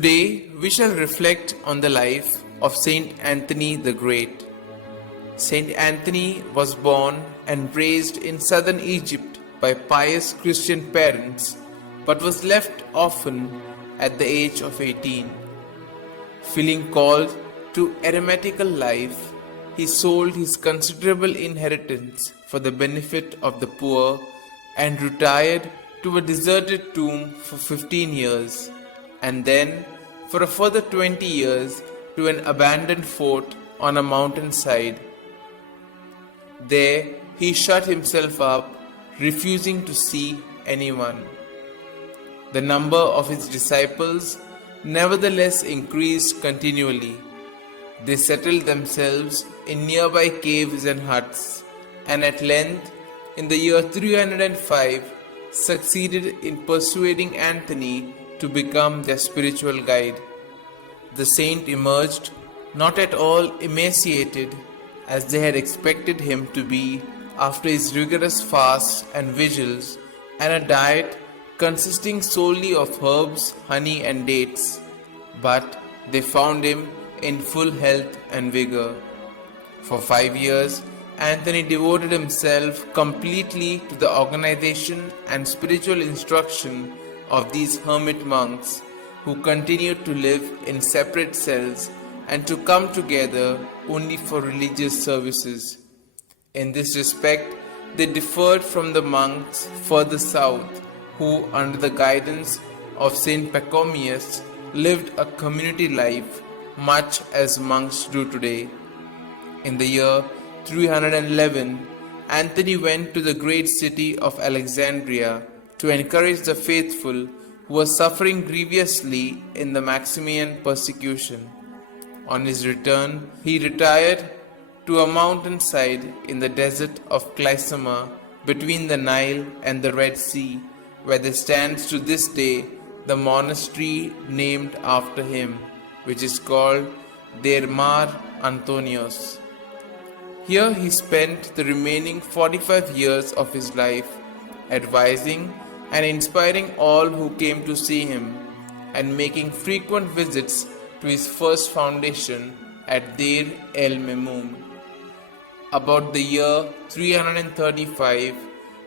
Today we shall reflect on the life of Saint Anthony the Great. Saint Anthony was born and raised in southern Egypt by pious Christian parents, but was left orphan at the age of 18. Feeling called to eremitical life, he sold his considerable inheritance for the benefit of the poor and retired to a deserted tomb for 15 years, and then for a further 20 years to an abandoned fort on a mountainside. There he shut himself up, refusing to see anyone. The number of his disciples nevertheless increased continually. They settled themselves in nearby caves and huts, and at length, in the year 305, succeeded in persuading Anthony to become their spiritual guide. The saint emerged not at all emaciated as they had expected him to be after his rigorous fasts and vigils and a diet consisting solely of herbs, honey and dates, but they found him in full health and vigor. For 5 years, Anthony devoted himself completely to the organization and spiritual instruction of these hermit monks who continued to live in separate cells and to come together only for religious services. In this respect, they differed from the monks further south who, under the guidance of Saint Pachomius, lived a community life much as monks do today. In the year 311, Anthony went to the great city of Alexandria to encourage the faithful who were suffering grievously in the Maximian persecution. On his return, he retired to a mountainside in the desert of Clysama between the Nile and the Red Sea, where there stands to this day the monastery named after him, which is called Deir Mar Antonios. Here he spent the remaining 45 years of his life, advising and inspiring all who came to see him, and making frequent visits to his first foundation at Deir el Memoun. About the year 335,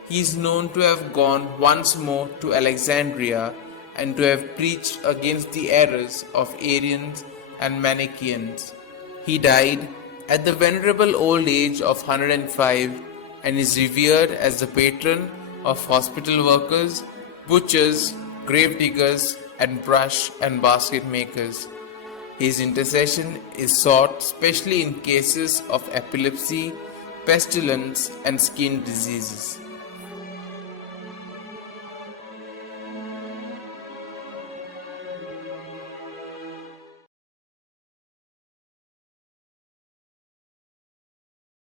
he is known to have gone once more to Alexandria and to have preached against the errors of Arians and Manichaeans. He died at the venerable old age of 105 and is revered as the patron of hospital workers, butchers, grave diggers, and brush and basket makers. His intercession is sought especially in cases of epilepsy, pestilence, and skin diseases.